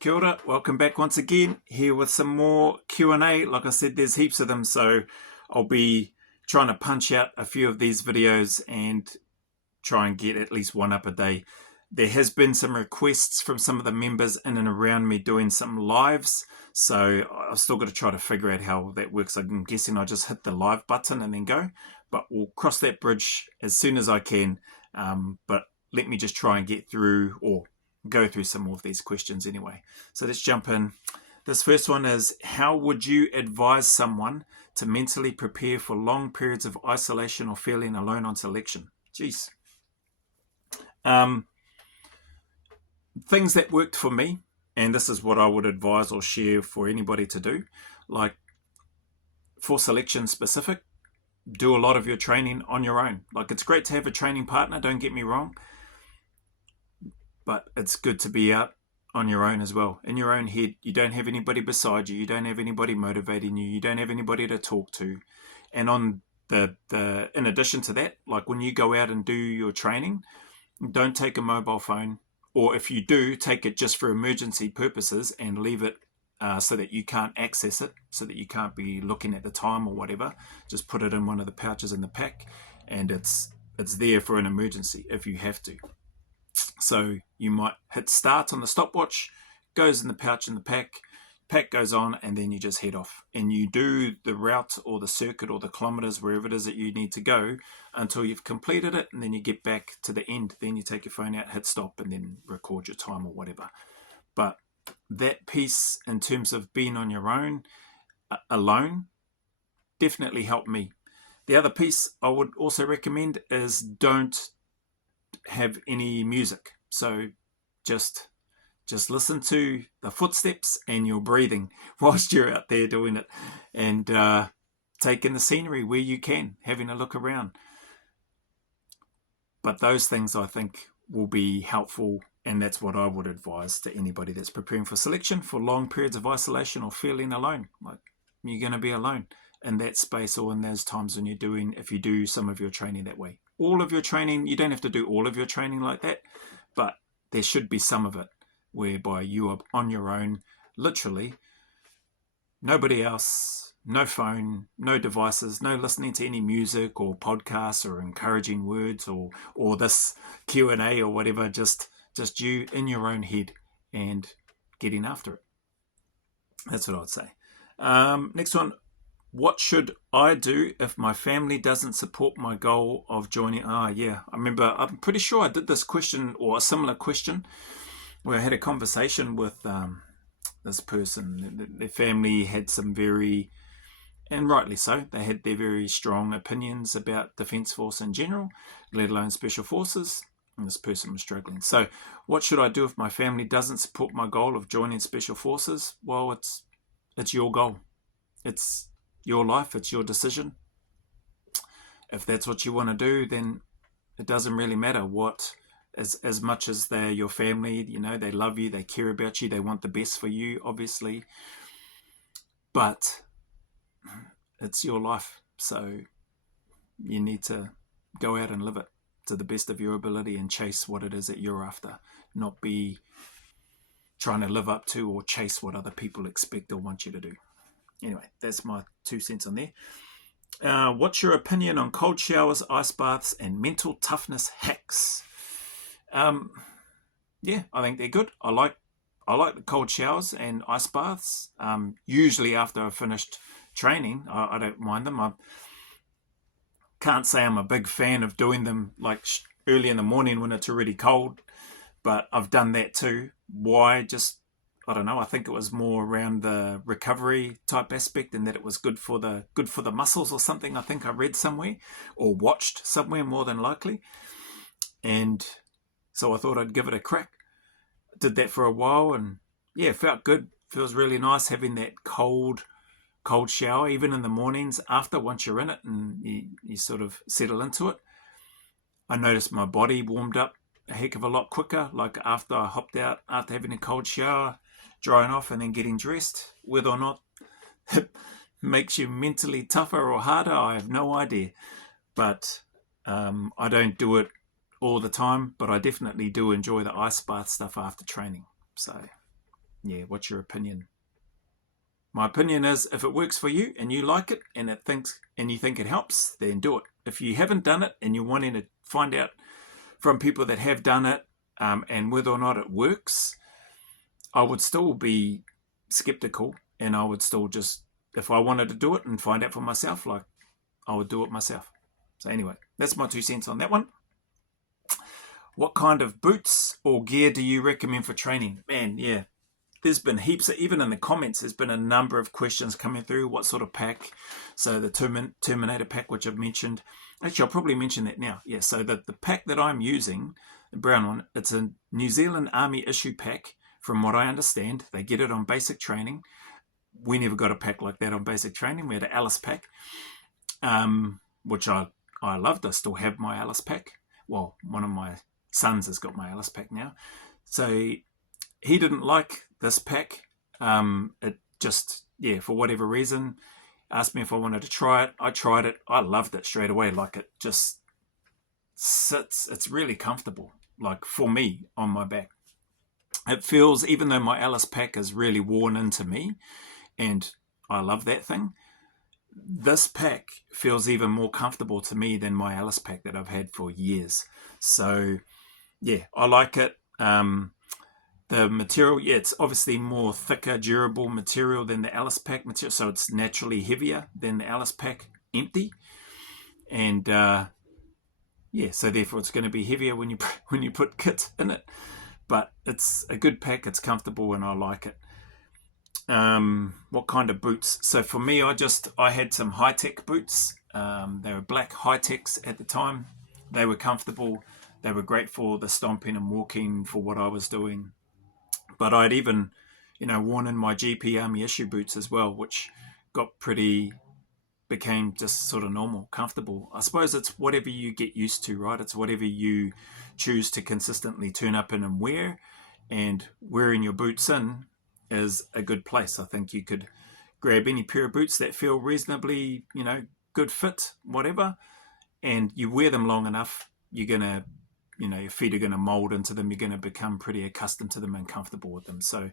Kia ora, welcome back once again, here with some more Q&A. Like I said, there's heaps of them, so I'll be trying to punch out a few of these videos and try and get at least one up a day. There has been some requests from some of the members in and around me doing some lives, so I've still got to try to figure out how that works. I'm guessing I just hit the live button and then go, but we'll cross that bridge as soon as I can. But let me just try and get through or go through some more of these questions anyway. So let's jump in. This first one is, how would you advise someone to mentally prepare for long periods of isolation or feeling alone on selection? Jeez. Things that worked for me, and this is what I would advise or share for anybody to do, like for selection specific, do a lot of your training on your own. Like, it's great to have a training partner, don't get me wrong, but it's good to be out on your own as well. In your own head, you don't have anybody beside you, you don't have anybody motivating you, you don't have anybody to talk to. And on the in addition to that, like when you go out and do your training, don't take a mobile phone, or if you do, take it just for emergency purposes and leave it so that you can't access it, so that you can't be looking at the time or whatever. Just put it in one of the pouches in the pack, and it's there for an emergency if you have to. So you might hit start on the stopwatch, goes in the pouch in the pack goes on, and then you just head off. And you do the route or the circuit or the kilometers, wherever it is that you need to go, until you've completed it, and then you get back to the end. Then you take your phone out, hit stop, and then record your time or whatever. But that piece in terms of being on your own, alone, definitely helped me. The other piece I would also recommend is don't have any music. So just listen to the footsteps and your breathing whilst you're out there doing it, and take in the scenery where you can, having a look around. But those things I think will be helpful, and that's what I would advise to anybody that's preparing for selection for long periods of isolation or feeling alone. Like, you're going to be alone in that space or in those times when if you do some of your training that way. All of your training, you don't have to do all of your training like that, but there should be some of it whereby you are on your own, literally, nobody else, no phone, no devices, no listening to any music or podcasts or encouraging words or this Q&A or whatever, just you in your own head and getting after it. That's what I'd say. Next one. What should I do if my family doesn't support my goal of joining? Yeah, I'm pretty sure I did this question or a similar question where I had a conversation with this person. Their family had some very, and rightly so, they had their very strong opinions about Defence Force in general, let alone Special Forces, and this person was struggling. So what should I do if my family doesn't support my goal of joining Special Forces? Well, it's your goal. It's your life, it's your decision. If that's what you want to do, then it doesn't really matter what, as much as they're your family, they love you, they care about you, they want the best for you, obviously. But it's your life, so you need to go out and live it to the best of your ability and chase what it is that you're after, not be trying to live up to or chase what other people expect or want you to do. Anyway, that's my 2 cents on there. What's your opinion on cold showers, ice baths, and mental toughness hacks? Yeah, I think they're good. I like the cold showers and ice baths. Usually after I've finished training, I don't mind them. I can't say I'm a big fan of doing them like early in the morning when it's already cold, but I've done that too. Why? I don't know. I think it was more around the recovery type aspect, and that it was good for the muscles or something. I think I read somewhere or watched somewhere, more than likely. And so I thought I'd give it a crack. Did that for a while, and yeah, felt good. Feels really nice having that cold shower, even in the mornings after, once you're in it and you sort of settle into it. I noticed my body warmed up a heck of a lot quicker, like after I hopped out after having a cold shower, drying off and then getting dressed. Whether or not it makes you mentally tougher or harder, I have no idea. But I don't do it all the time, but I definitely do enjoy the ice bath stuff after training. So yeah, what's your opinion? My opinion is, if it works for you and you like it and you think it helps, then do it. If you haven't done it and you're wanting to find out from people that have done it, and whether or not it works, I would still be skeptical, and I would still just, if I wanted to do it and find out for myself, like, I would do it myself. So anyway, that's my 2 cents on that one. What kind of boots or gear do you recommend for training? Man, yeah, there's been heaps, even in the comments, there's been a number of questions coming through. What sort of pack? So the Terminator pack, which I've mentioned. Actually, I'll probably mention that now. Yeah, so the pack that I'm using, the brown one, it's a New Zealand Army issue pack. From what I understand, they get it on basic training. We never got a pack like that on basic training. We had an Alice pack, which I loved. I still have my Alice pack. Well, one of my sons has got my Alice pack now. So he didn't like this pack. It just, yeah, for whatever reason, asked me if I wanted to try it. I tried it. I loved it straight away. Like, it just sits, it's really comfortable, like, for me, on my back. It feels, even though my Alice pack is really worn into me, and I love that thing, this pack feels even more comfortable to me than my Alice pack that I've had for years. So, yeah, I like it. The material, yeah, it's obviously more thicker, durable material than the Alice pack material, so it's naturally heavier than the Alice pack empty. And yeah, so therefore it's going to be heavier when you put kit in it. But it's a good pack, it's comfortable, and I like it. What kind of boots? So for me, I had some high-tech boots. They were black high-techs at the time. They were comfortable. They were great for the stomping and walking, for what I was doing. But I'd even, worn in my GP Army issue boots as well, which became just sort of normal, comfortable. I suppose it's whatever you get used to, right? It's whatever you choose to consistently turn up in and wear, and wearing your boots in is a good place. I think you could grab any pair of boots that feel reasonably, good fit, whatever, and you wear them long enough, you're going to, your feet are going to mold into them. You're going to become pretty accustomed to them and comfortable with them. So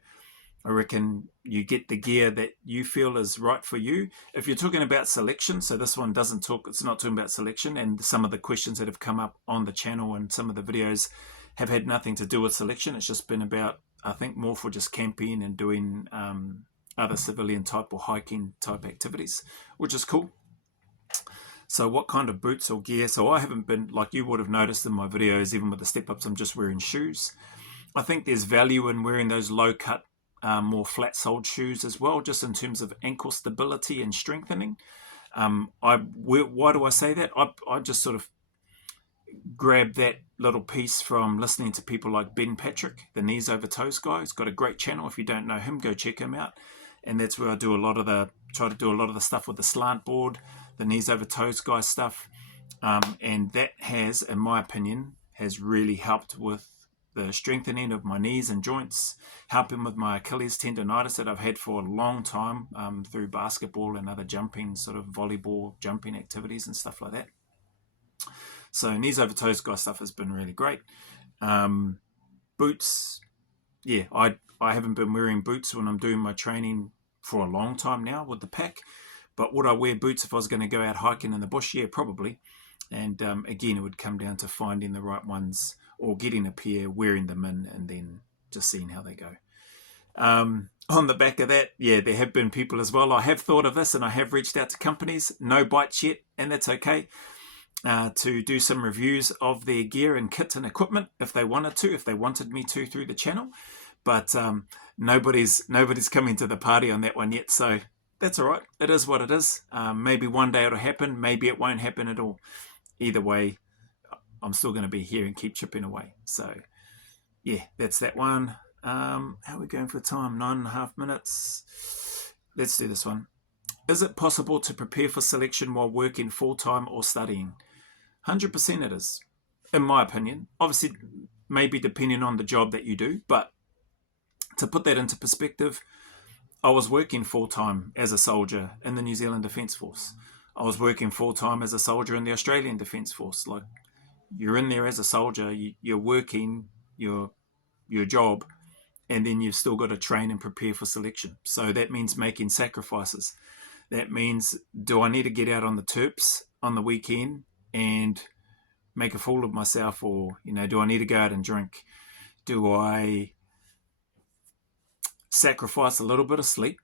I reckon you get the gear that you feel is right for you. If you're talking about selection, so this one it's not talking about selection, and some of the questions that have come up on the channel and some of the videos have had nothing to do with selection. It's just been about, I think, more for just camping and doing other civilian type or hiking type activities, which is cool. So what kind of boots or gear? So I haven't been, like you would have noticed in my videos, even with the step-ups, I'm just wearing shoes. I think there's value in wearing those low-cut, more flat-soled shoes as well, just in terms of ankle stability and strengthening. Why do I say that? I just sort of grabbed that little piece from listening to people like Ben Patrick, the Knees Over Toes guy. He's got a great channel. If you don't know him, go check him out. And that's where I try to do a lot of the stuff with the slant board, the Knees Over Toes guy stuff. And that has, in my opinion, has really helped with the strengthening of my knees and joints, helping with my Achilles tendonitis that I've had for a long time, through basketball and other jumping, sort of volleyball jumping activities and stuff like that. So Knees Over Toes guy stuff has been really great. Boots, yeah, I haven't been wearing boots when I'm doing my training for a long time now with the pack. But would I wear boots if I was going to go out hiking in the bush? Yeah, probably. And again, it would come down to finding the right ones, or getting a pair, wearing them in, and then just seeing how they go. On the back of that, yeah, there have been people as well. I have thought of this, and I have reached out to companies. No bites yet, and that's okay. To do some reviews of their gear and kit and equipment if they wanted me to through the channel. But nobody's coming to the party on that one yet, so that's all right. It is what it is. Maybe one day it'll happen. Maybe it won't happen at all. Either way, I'm still going to be here and keep chipping away. So, yeah, that's that one. How are we going for time? 9.5 minutes. Let's do this one. Is it possible to prepare for selection while working full-time or studying? 100% it is, in my opinion. Obviously, maybe depending on the job that you do, but to put that into perspective, I was working full-time as a soldier in the New Zealand Defence Force. I was working full-time as a soldier in the Australian Defence Force. Like, you're in there as a soldier, you're working your job and then you've still got to train and prepare for selection. So that means making sacrifices. That means, do I need to get out on the terps on the weekend and make a fool of myself? Or, do I need to go out and drink? Do I sacrifice a little bit of sleep,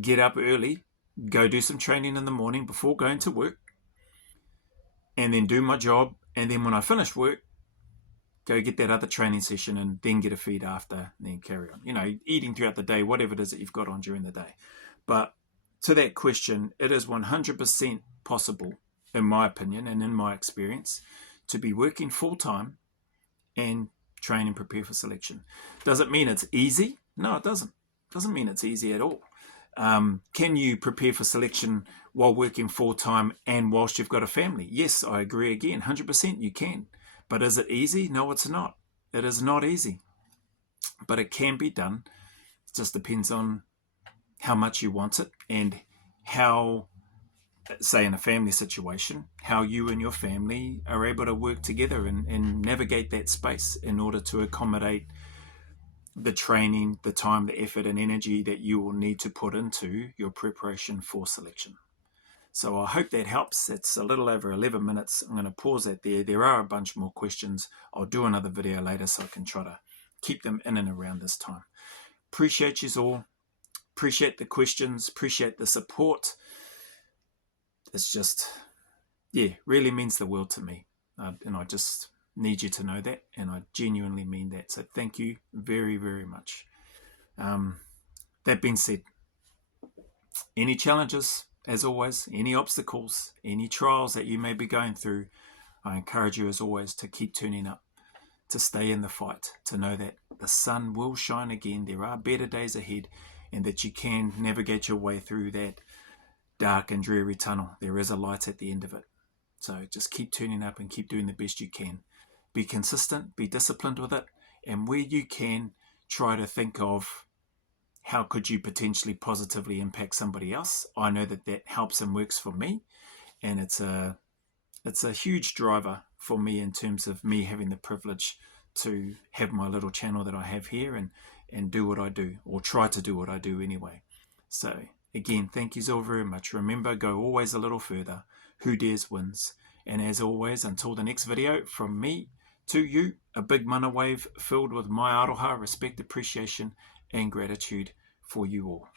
get up early, go do some training in the morning before going to work, and then do my job, and then when I finish work, go get that other training session and then get a feed after, and then carry on. Eating throughout the day, whatever it is that you've got on during the day. But to that question, it is 100% possible, in my opinion and in my experience, to be working full-time and train and prepare for selection. Does it mean it's easy? No, it doesn't. It doesn't mean it's easy at all. Can you prepare for selection while working full-time and whilst you've got a family? Yes, I agree again, 100% you can. But is it easy? No, it's not. It is not easy. But it can be done. It just depends on how much you want it and how, say in a family situation, how you and your family are able to work together and navigate that space in order to accommodate the training, the time, the effort and energy that you will need to put into your preparation for selection. So I hope that helps. It's a little over 11 minutes. I'm going to pause that there. There are a bunch more questions. I'll do another video later so I can try to keep them in and around this time. Appreciate you all. Appreciate the questions. Appreciate the support. It's just, really means the world to me. And I just need you to know that. And I genuinely mean that. So thank you very, very much. That being said, any challenges, as always, any obstacles, any trials that you may be going through, I encourage you as always to keep turning up, to stay in the fight, to know that the sun will shine again. There are better days ahead and that you can navigate your way through that dark and dreary tunnel. There is a light at the end of it. So just keep turning up and keep doing the best you can. Be consistent, be disciplined with it, and where you can, try to think of how could you potentially positively impact somebody else. I know that that helps and works for me, and it's a huge driver for me in terms of me having the privilege to have my little channel that I have here and do what I do, or try to do what I do anyway. So again, thank you all very much. Remember, go always a little further. Who dares wins. And as always, until the next video, from me to you, a big mana wave filled with my aroha, respect, appreciation and gratitude for you all.